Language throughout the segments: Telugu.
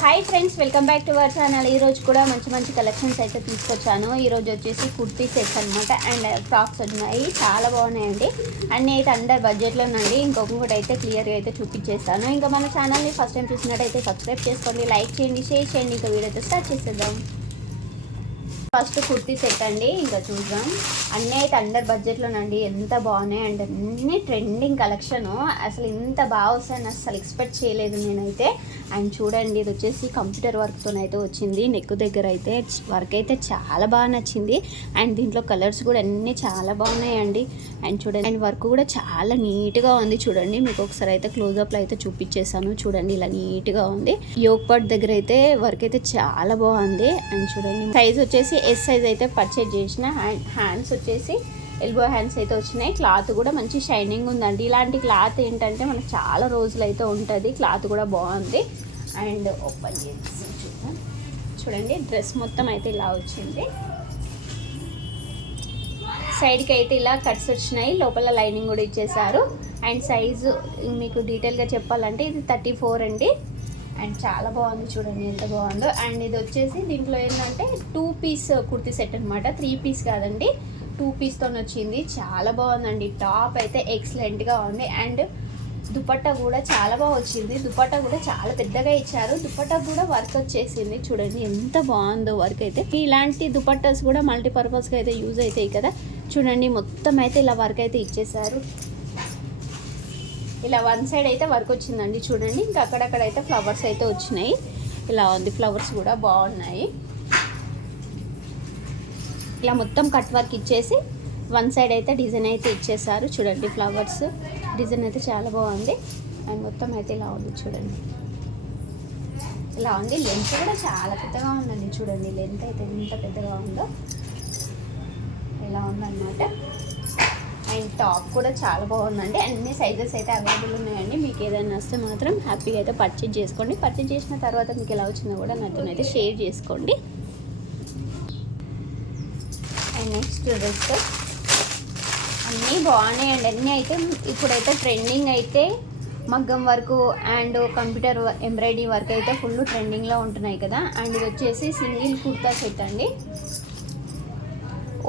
Hi friends welcome back to our channel ఈరోజు కూడా మంచి మంచి కలెక్షన్స్ అయితే తీసుకొచ్చాను. ఈరోజు వచ్చేసి కుర్తీ సెట్స్ అనమాట అండ్ ఫ్రాక్స్ ఉన్నాయి. చాలా బాగున్నాయండి. అన్నీ అయితే అండర్ బడ్జెట్లోనండి ఇంకొకటి అయితే క్లియర్గా అయితే చూపించేస్తాను. ఇంకా మన ఛానల్ని ఫస్ట్ టైం చూసినట్టయితే సబ్స్క్రైబ్ చేసుకోండి లైక్ చేయండి షేర్ చేయండి. ఇంకా వీడియో అయితే స్టార్ట్ చేసేద్దాం. ఫస్ట్ కుర్తీ సెట్ అండి. ఇంకా చూద్దాం. అన్నీ అయితే అండర్ బడ్జెట్లోనండి ఎంత బాగున్నాయి అండ్ అన్ని ట్రెండింగ్ కలెక్షను అసలు ఇంత బాగా వస్తాయని అసలు ఎక్స్పెక్ట్ చేయలేదు నేనైతే. అండ్ చూడండి ఇది వచ్చేసి కంప్యూటర్ వర్క్తో అయితే వచ్చింది. నెక్ దగ్గర అయితే వర్క్ అయితే చాలా బాగా నచ్చింది. అండ్ దీంట్లో కలర్స్ కూడా అన్నీ చాలా బాగున్నాయండి. అండ్ చూడండి అండ్ వర్క్ కూడా చాలా నీట్గా ఉంది. చూడండి మీకు ఒకసారి అయితే క్లోజ్అప్లో అయితే చూపించేసాను చూడండి ఇలా నీట్గా ఉంది. యోగ్ పాట్ దగ్గర అయితే వర్క్ అయితే చాలా బాగుంది. అండ్ చూడండి సైజ్ వచ్చేసి ఎస్ సైజ్ అయితే పర్చేజ్ చేసిన అండ్ హ్యాండ్స్ వచ్చేసి ఎల్బో హ్యాండ్స్ అయితే వచ్చినాయి. క్లాత్ కూడా మంచి షైనింగ్ ఉందండి. ఇలాంటి క్లాత్ ఏంటంటే మనకు చాలా రోజులు అయితే ఉంటుంది. క్లాత్ కూడా బాగుంది. అండ్ ఓపెన్ చేసి చూద్దాం. చూడండి డ్రెస్ మొత్తం అయితే ఇలా వచ్చింది. సైడ్కి అయితే ఇలా కట్స్ వచ్చినాయి. లోపల లైనింగ్ కూడా ఇచ్చేసారు. అండ్ సైజు మీకు డీటెయిల్గా చెప్పాలంటే ఇది థర్టీ ఫోర్ అండి. అండ్ చాలా బాగుంది చూడండి ఎంత బాగుందో. అండ్ ఇది వచ్చేసి దీంట్లో ఏంటంటే టూ పీస్ కుర్తీ సెట్ అనమాట త్రీ పీస్ కాదండి. టూ పీస్తో వచ్చింది. చాలా బాగుందండి. టాప్ అయితే ఎక్సలెంట్గా ఉంది. అండ్ దుపట్టా కూడా చాలా బాగా వచ్చింది. దుపట్టా కూడా చాలా పెద్దగా ఇచ్చారు. దుపట్టా కూడా వర్క్ వచ్చేసింది. చూడండి ఎంత బాగుందో వర్క్ అయితే. ఇలాంటి దుపట్టాస్ కూడా మల్టీపర్పస్గా అయితే యూజ్ అవుతాయి కదా. చూడండి మొత్తం అయితే ఇలా వర్క్ అయితే ఇచ్చేసారు ఇలా వన్ సైడ్ అయితే వర్క్ వచ్చిందండి చూడండి ఇంకా అక్కడక్కడ అయితే ఫ్లవర్స్ అయితే వచ్చినాయి. ఇలా ఉంది ఫ్లవర్స్ కూడా బాగున్నాయి. ఇలా మొత్తం కట్ వర్క్ ఇచ్చేసి వన్ సైడ్ అయితే డిజైన్ అయితే ఇచ్చేసారు చూడండి ఫ్లవర్స్. డిజైన్ అయితే చాలా బాగుంది. అండ్ మొత్తం అయితే ఇలా ఉంది చూడండి. ఇలా ఉంది లెంత్ కూడా చాలా పెద్దగా ఉందండి చూడండి లెంత్ అయితే ఎంత పెద్దగా ఉందో. ఇలా ఉందన్నమాట. అండ్ టాప్ కూడా చాలా బాగుందండి. అన్ని సైజెస్ అయితే అవైలబుల్ ఉన్నాయండి. మీకు ఏదైనా వస్తే మాత్రం హ్యాపీగా అయితే పర్చేజ్ చేసుకోండి. పర్చేజ్ చేసిన తర్వాత మీకు ఎలా వచ్చిందో కూడా నాతో అయితే షేర్ చేసుకోండి. అండ్ నెక్స్ట్ డ్రెస్ అన్నీ బాగున్నాయండి. అన్నీ అయితే ఇప్పుడైతే ట్రెండింగ్ అయితే మగ్గం work and computer embroidery work అయితే ఫుల్ ట్రెండింగ్లో ఉంటున్నాయి కదా. అండ్ ఇది వచ్చేసి సింగిల్ కుర్తా సెట్ అండి.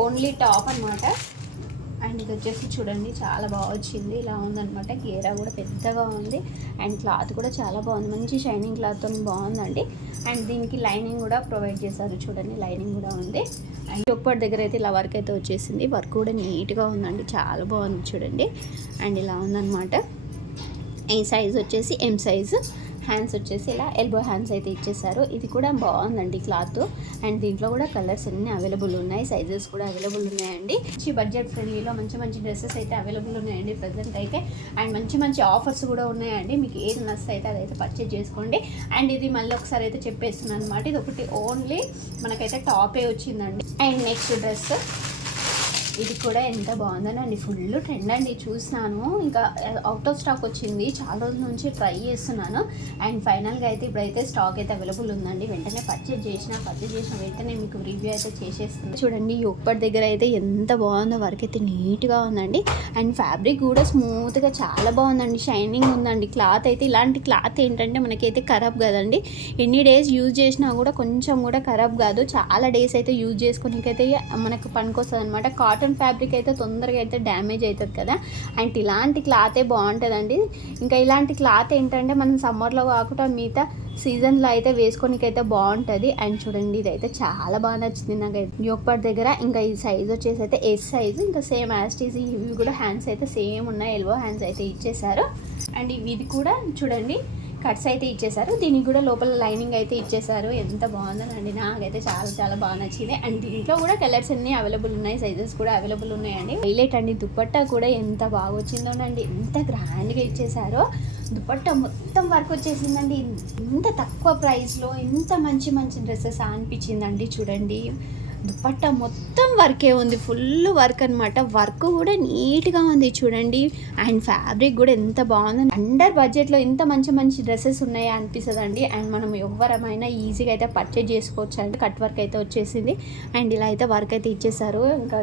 ఓన్లీ టాప్ అనమాట అండ్ ఇది వచ్చేసి చూడండి చాలా బాగా వచ్చింది. ఇలా ఉందనమాట గేరా కూడా పెద్దగా ఉంది. అండ్ క్లాత్ కూడా చాలా బాగుంది. మంచి షైనింగ్ క్లాత్తో బాగుందండి. అండ్ దీనికి లైనింగ్ కూడా ప్రొవైడ్ చేశారు. చూడండి లైనింగ్ కూడా ఉంది. అండ్ ఒక్కటి దగ్గర అయితే ఇలా వర్క్ అయితే వచ్చేసింది. వర్క్ కూడా నీట్గా ఉందండి. చాలా బాగుంది చూడండి. అండ్ ఇలా ఉందన్నమాట. ఈ సైజ్ వచ్చేసి ఎం సైజు హ్యాండ్స్ వచ్చేసి ఇలా ఎల్బో హ్యాండ్స్ అయితే ఇచ్చేసారు. ఇది కూడా బాగుందండి క్లాత్. అండ్ దీంట్లో కూడా కలర్స్ అన్నీ అవైలబుల్ ఉన్నాయి. సైజెస్ కూడా అవైలబుల్ ఉన్నాయండి. మంచి బడ్జెట్ ఫ్రెండ్లీలో మంచి మంచి డ్రెస్సెస్ అయితే అవైలబుల్ ఉన్నాయండి ప్రజెంట్ అయితే. అండ్ మంచి మంచి ఆఫర్స్ కూడా ఉన్నాయండి. మీకు ఏది నచ్చితే అయితే అదైతే పర్చేజ్ చేసుకోండి. అండ్ ఇది మళ్ళీ ఒకసారి అయితే చెప్పేస్తున్నాను అనమాట ఇది ఒకటి ఓన్లీ మనకైతే టాపే వచ్చిందండి. And next dress. ఇది కూడా ఎంత బాగుందనండి ఫుల్ ట్రెండ్ అండి. చూసినాను. ఇంకా అవుట్ ఆఫ్ స్టాక్ వచ్చింది. చాలా రోజుల నుంచి ట్రై చేస్తున్నాను. అండ్ ఫైనల్గా అయితే ఇప్పుడైతే స్టాక్ అయితే అవైలబుల్ ఉందండి. వెంటనే పర్చేజ్ చేసిన పర్చేజ్ చేసిన వెంటనే మీకు రివ్యూ అయితే చేసేస్తుంది చూడండి యొప్పటి దగ్గర అయితే ఎంత బాగుందో వర్క్ అయితే నీట్గా ఉందండి. అండ్ ఫ్యాబ్రిక్ కూడా స్మూత్గా చాలా బాగుందండి. షైనింగ్ ఉందండి. క్లాత్ అయితే ఇలాంటి క్లాత్ ఏంటంటే మనకైతే ఖరాబ్ కదండి. ఎన్ని డేస్ యూజ్ చేసినా కూడా కొంచెం కూడా ఖరాబ్ కాదు. చాలా డేస్ అయితే యూజ్ చేసుకోనికైతే మనకు పనికొస్తుంది అనమాట కాటన్ ఫ్యాబ్రిక్ అయితే తొందరగా అయితే డ్యామేజ్ అవుతుంది కదా. అండ్ ఇలాంటి క్లాతే బాగుంటుందండి. ఇంకా ఇలాంటి క్లాత్ ఏంటంటే మనం సమ్మర్లో కాకుండా మిగతా సీజన్లో అయితే వేసుకోనికైతే బాగుంటుంది. అండ్ చూడండి ఇదైతే చాలా బాగా నచ్చింది నాకైతే యోగపాట్ దగ్గర ఇంకా ఈ సైజ్ వచ్చేసి అయితే ఎస్ సైజ్ ఇంకా సేమ్ యాస్టీస్ ఇవి కూడా హ్యాండ్స్ అయితే సేమ్ ఉన్నాయి. ఎల్బో హ్యాండ్స్ అయితే ఇచ్చేసారు. అండ్ ఇవి ఇది కూడా చూడండి కట్స్ అయితే ఇచ్చేసారు. దీనికి కూడా లోపల లైనింగ్ అయితే ఇచ్చేసారు. ఎంత బాగుందనండి నాకైతే చాలా చాలా బాగా నచ్చింది. అండ్ దీంట్లో కూడా కలర్స్ అన్ని అవైలబుల్ ఉన్నాయి. సైజెస్ కూడా అవైలబుల్ ఉన్నాయండి. హైలైట్ అండి. దుప్పట్టా కూడా ఎంత బాగా వచ్చిందోనండి ఎంత గ్రాండ్గా ఇచ్చేసారో. దుపట్టా మొత్తం వర్క్ వచ్చేసిందండి. ఇంత తక్కువ ప్రైస్లో ఇంత మంచి మంచి డ్రెస్సెస్ అనిపించిందండి చూడండి. దుపట్టా మొత్తం వర్కే ఉంది. ఫుల్ వర్క్ అనమాట వర్క్ కూడా నీట్గా ఉంది చూడండి. అండ్ ఫ్యాబ్రిక్ కూడా ఎంత బాగుంది. అండర్ బడ్జెట్లో ఇంత మంచి మంచి డ్రెస్సెస్ ఉన్నాయా అనిపిస్తుంది అండి అండ్ మనం ఎవరమైనా ఈజీగా అయితే పర్చేజ్ చేసుకోవచ్చు అండి. కట్ వర్క్ అయితే వచ్చేసింది. అండ్ ఇలా అయితే వర్క్ అయితే ఇచ్చేసారు. ఇంకా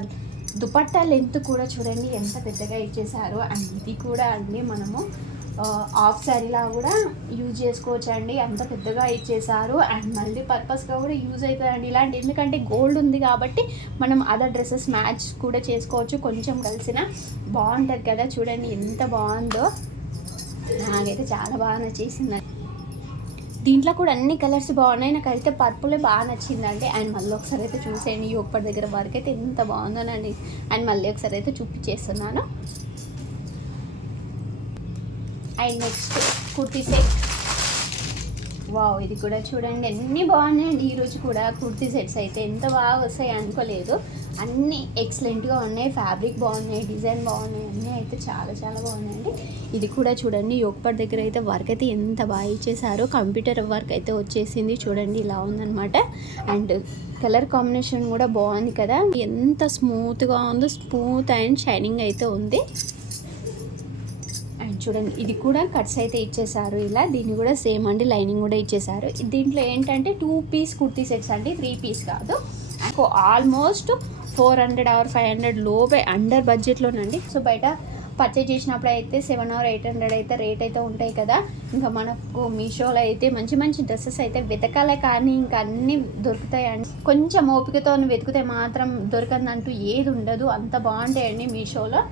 దుపట్టా లెంత్ కూడా చూడండి. ఎంత పెద్దగా ఇచ్చేసారు. అండ్ ఇది కూడా అండి మనము హాఫ్ శారీలా కూడా యూజ్ చేసుకోవచ్చు అండి అంత పెద్దగా ఇచ్చేసారు అండ్ మళ్ళీ పర్పస్గా కూడా యూజ్ అవుతుందండి. ఇలాంటి ఎందుకంటే గోల్డ్ ఉంది కాబట్టి మనం అదర్ డ్రెస్సెస్ మ్యాచ్ కూడా చేసుకోవచ్చు. కొంచెం కలిసిన బాగుంటుంది కదా. చూడండి ఎంత బాగుందో. నాకైతే చాలా బాగా నచ్చేసింది. దీంట్లో కూడా అన్ని కలర్స్ బాగున్నాయి. నాకైతే పర్పులే బాగా నచ్చిందండి. అండ్ మళ్ళీ ఒకసారి అయితే చూసేయండి. ఈ ఒక్కటి దగ్గర వరకు అయితే ఎంత బాగుందోనండి. అండ్ మళ్ళీ ఒకసారి అయితే చూపించేస్తున్నాను. And next kurti set. Wow ఇది కూడా చూడండి అన్నీ బాగున్నాయండి ఈరోజు కూడా కుర్తీ సెట్స్ అయితే ఎంత బాగా వస్తాయి అనుకోలేదు. అన్నీ ఎక్సలెంట్గా ఉన్నాయి. ఫ్యాబ్రిక్ బాగున్నాయి డిజైన్ బాగున్నాయి అన్నీ అయితే చాలా చాలా బాగున్నాయండి ఇది కూడా చూడండి ఒకపటి దగ్గర అయితే వర్క్ అయితే ఎంత బాగా ఇచ్చేసారో కంప్యూటర్ వర్క్ అయితే వచ్చేసింది. చూడండి ఇలా ఉందన్నమాట. అండ్ కలర్ కాంబినేషన్ కూడా బాగుంది కదా. ఎంత స్మూత్గా ఉందో స్మూత్ అండ్ షైనింగ్ అయితే ఉంది. చూడండి ఇది కూడా కట్స్ అయితే ఇచ్చేసారు ఇలా. దీన్ని కూడా సేమ్ అండి లైనింగ్ కూడా ఇచ్చేసారు దీంట్లో ఏంటంటే టూ పీస్ కుర్తీ సెట్స్ అండి త్రీ పీస్ కాదు. Almost four hundred or five hundred లోపే అండర్ బడ్జెట్లోనండి. సో బయట పర్చేజ్ చేసినప్పుడు అయితే సెవెన్ ఆర్ ఎయిట్ హండ్రెడ్ అయితే రేట్ అయితే ఉంటాయి కదా. ఇంకా మనకు మీషోలో అయితే మంచి మంచి డ్రెస్సెస్ అయితే వెతకాలే కానీ ఇంకా అన్నీ దొరుకుతాయండి. కొంచెం ఓపికతో వెతికితే మాత్రం దొరకందంటూ ఏది ఉండదు అంత బాగుంటాయండి మీషోలో.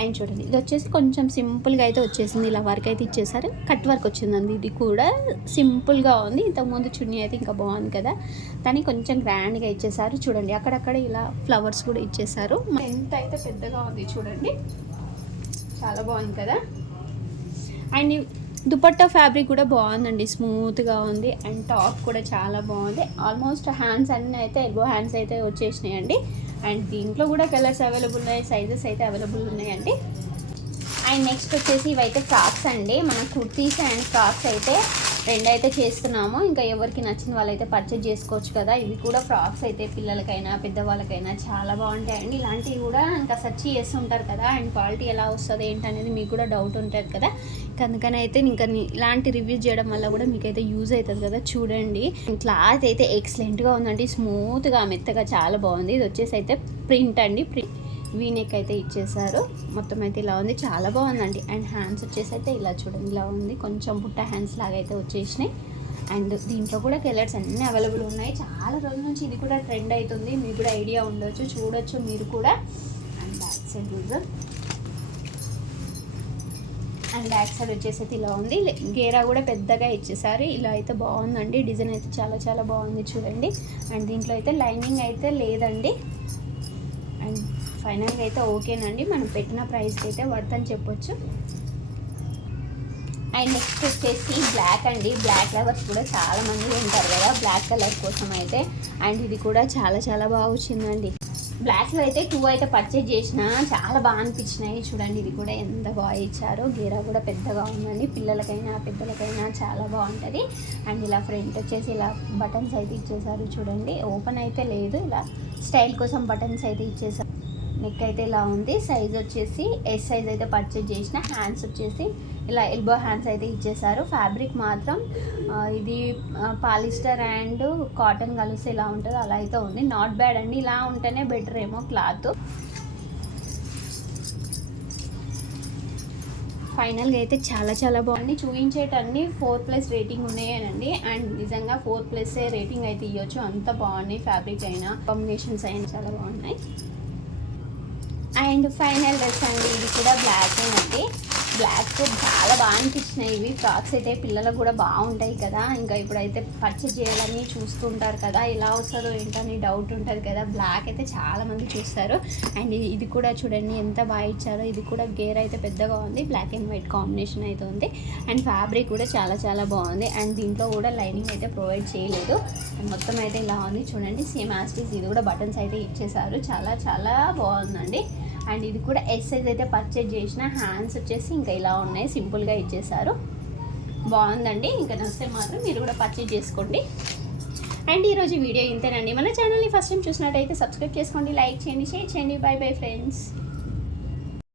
అండ్ చూడండి. ఇది వచ్చేసి కొంచెం సింపుల్గా అయితే వచ్చేసింది. ఇలా వర్క్ అయితే ఇచ్చేసారు. కట్ వర్క్ వచ్చిందండి. ఇది కూడా సింపుల్గా ఉంది. ఇంతకుముందు చున్నీ అయితే ఇంకా బాగుంది కదా. దాన్ని కొంచెం గ్రాండ్గా ఇచ్చేసారు. చూడండి అక్కడక్కడ ఇలా ఫ్లవర్స్ కూడా ఇచ్చేసారు. ఎంత అయితే పెద్దగా ఉంది చూడండి. చాలా బాగుంది కదా. అండ్ దుపట్టా ఫ్యాబ్రిక్ కూడా బాగుందండి. స్మూత్గా ఉంది. అండ్ టాప్ కూడా చాలా బాగుంది. ఆల్మోస్ట్ హ్యాండ్స్ అన్నీ అయితే ఎల్బో హ్యాండ్స్ అయితే వచ్చేసినాయండి. అండ్ దీంట్లో కూడా కలర్స్ అవైలబుల్ ఉన్నాయి సైజెస్ అయితే అవైలబుల్ ఉన్నాయండి. అండ్ నెక్స్ట్ వచ్చేసి ఇవైతే ఫ్రాక్స్ అండి మన కుర్తీస్ అండ్ ఫ్రాక్స్ అయితే రెండు అయితే చేస్తున్నాము. ఇంకా ఎవరికి నచ్చిన వాళ్ళైతే పర్చేజ్ చేసుకోవచ్చు కదా. ఇవి కూడా ఫ్రాక్స్ అయితే పిల్లలకైనా పెద్దవాళ్ళకైనా చాలా బాగుంటాయండి. ఇలాంటివి కూడా ఇంకా సెర్చ్ చేస్తుంటారు కదా. అండ్ క్వాలిటీ ఎలా వస్తుంది ఏంటనేది మీకు కూడా డౌట్ ఉంటుంది కదా. అందుకని అయితే ఇంకా ఇలాంటి రివ్యూ చేయడం వల్ల కూడా మీకు అయితే యూజ్ అవుతుంది కదా. చూడండి. క్లాత్ అయితే ఎక్సలెంట్గా ఉందండి. స్మూత్గా మెత్తగా చాలా బాగుంది. ఇది వచ్చేసి అయితే ప్రింట్ అండి. ప్రింట్ వీనెక్ అయితే ఇచ్చేసారు మొత్తం అయితే ఇలా ఉంది. చాలా బాగుందండి. అండ్ హ్యాండ్స్ వచ్చేసి అయితే ఇలా చూడండి. ఇలా ఉంది. కొంచెం పుట్ట హ్యాండ్స్ లాగా అయితే వచ్చేసినాయి. అండ్ దీంట్లో కూడా కలర్స్ అన్నీ అవైలబుల్ ఉన్నాయి. చాలా రోజుల నుంచి ఇది కూడా ట్రెండ్ అవుతుంది. మీకు కూడా ఐడియా ఉండొచ్చు. చూడొచ్చు మీరు కూడా. And back side user and back side వచ్చేసి అయితే ఇలా ఉంది. గేరా కూడా పెద్దగా ఇచ్చేసారు. ఇలా అయితే బాగుందండి. డిజైన్ అయితే చాలా చాలా బాగుంది చూడండి. అండ్ దీంట్లో అయితే లైనింగ్ అయితే లేదండి. అండ్ ఫైనల్గా అయితే ఓకేనండి. మనం పెట్టిన ప్రైస్కి అయితే వర్త్ అని చెప్పొచ్చు. అండ్ నెక్స్ట్ వచ్చేసి బ్లాక్ అండి. బ్లాక్ లవర్స్ కూడా చాలా మంది ఉంటారు కదా బ్లాక్ కలర్ కోసం అయితే. అండ్ ఇది కూడా చాలా చాలా బాగా వచ్చిందండి. బ్లాక్లో అయితే టూ అయితే పర్చేజ్ చేసిన. చాలా బాగా అనిపించినాయి. చూడండి ఇది కూడా ఎంత బాగా ఇచ్చారో. గీరా కూడా పెద్దగా ఉందండి. పిల్లలకైనా పెద్దలకైనా చాలా బాగుంటుంది. అండ్ ఇలా ఫ్రంట్ వచ్చేసి ఇలా బటన్స్ అయితే ఇచ్చేసారు చూడండి. ఓపెన్ అయితే లేదు. ఇలా స్టైల్ కోసం బటన్స్ అయితే ఇచ్చేసారు. నెక్ అయితే ఇలా ఉంది. సైజ్ వచ్చేసి ఎస్ సైజ్ అయితే పర్చేజ్ చేసిన. హ్యాండ్స్ వచ్చేసి ఇలా ఎల్బో హ్యాండ్స్ అయితే ఇచ్చేసారు. ఫ్యాబ్రిక్ మాత్రం ఇది పాలిస్టర్ అండ్ కాటన్ కలిసి ఇలా ఉంటుంది. అలా అయితే ఉంది. నాట్ బ్యాడ్ అండి. ఇలా ఉంటేనే బెటర్ ఏమో క్లాత్ ఫైనల్గా అయితే చాలా చాలా బాగుంది. చూపించేటన్ని ఫోర్ ప్లస్ రేటింగ్ ఉన్నాయనండి. అండ్ నిజంగా ఫోర్ ప్లస్ రేటింగ్ అయితే ఇవ్వచ్చు అంత బాగున్నాయి. ఫ్యాబ్రిక్ అయినా కాంబినేషన్స్ అయినా చాలా బాగున్నాయి. అండ్ ఫైనల్ డ్రెస్ అండి ఇది కూడా బ్లాక్ అండి. బ్లాక్ చాలా బాగా అనిపించినాయి. ఇవి ఫ్రాక్స్ అయితే పిల్లలకు కూడా బాగుంటాయి కదా. ఇంకా ఇప్పుడైతే పర్చేజ్ చేయాలని చూస్తుంటారు కదా. ఎలా వస్తుందో ఏంటని డౌట్ ఉంటుంది కదా. బ్లాక్ అయితే చాలా మంది చూస్తారు. అండ్ ఇది కూడా చూడండి ఎంత బాగా ఇచ్చారో. ఇది కూడా గేర్ అయితే పెద్దగా ఉంది. బ్లాక్ అండ్ వైట్ కాంబినేషన్ అయితే ఉంది. అండ్ ఫ్యాబ్రిక్ కూడా చాలా చాలా బాగుంది. అండ్ దీంట్లో కూడా లైనింగ్ అయితే ప్రొవైడ్ చేయలేదు. మొత్తం అయితే ఇలా ఉంది. చూడండి సేమ్ యాస్టిస్ ఇది కూడా బటన్స్ అయితే ఇచ్చేసారు చాలా చాలా బాగుందండి. అండ్ ఇది కూడా ఎస్ సైజ్ అయితే పర్చేజ్ చేసిన హ్యాండ్స్ వచ్చేసి ఇంకా ఇలా ఉన్నాయి. సింపుల్గా ఇచ్చేసారు. బాగుందండి. ఇంకా నచ్చితే మాత్రం మీరు కూడా పర్చేజ్ చేసుకోండి. అండ్ ఈరోజు వీడియో ఇంతేనండి. మన ఛానల్ని ఫస్ట్ టైం చూసినట్టయితే సబ్స్క్రైబ్ చేసుకోండి లైక్ చేయండి షేర్ చేయండి. Bye bye friends